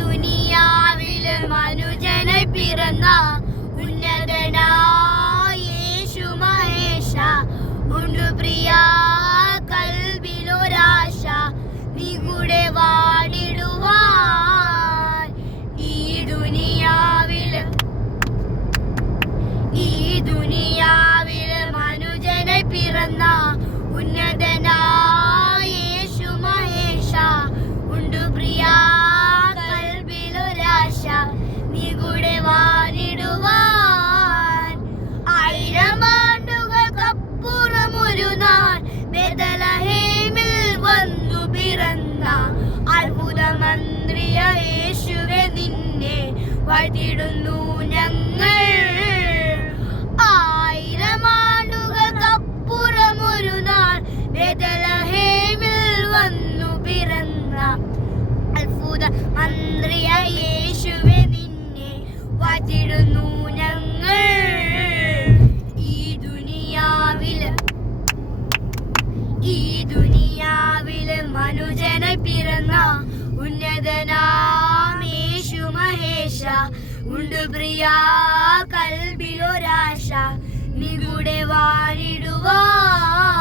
ദുനിയാവിൽ മനുജനായി പിറന്ന ഉന്നതനായ യേശു മഹേശ ഉണ്ടു പ്രിയ കൽബിലൊരാശ നീ കൂടെ വാണിടുവാൻ. ഈ ദുനിയാവിൽ മനുജനായി പിറന്ന ഉന്നതനായ യേശു മഹേശ ഉണ്ടു പ്രിയ കൽബിലൊരാശ നീ കൂടെ വാണിടുവാൻ. 1000 ആണ്ടുകൾക്കപ്പുറം ഒരു നാൾ ബേത്ലഹേമിൽ വന്നു പിറന്ന അത്ഭുതമന്ത്രിയ യേശുവേ നിന്നെ വാഴ്ത്തിടുന്നു ഞങ്ങൾ. 1000 ആണ്ടുകൾക്കപ്പുറം ഒരു നാൾ ബേത്ലഹേമിൽ വന്നു പിറന്ന അത്ഭുതമന്ത്രിയ യേശുവേ നിന്നെ വാഴ്ത്തിടുന്നു ഞങ്ങൾ. ഈ ദുനിയാവിൽ മനുജനായി പിറന്ന ഉന്നതനാം യേശു മഹേശ ഉണ്ടു പ്രിയ കൽബിലൊരാശ നീ കൂടെ വാണിടുവാൻ.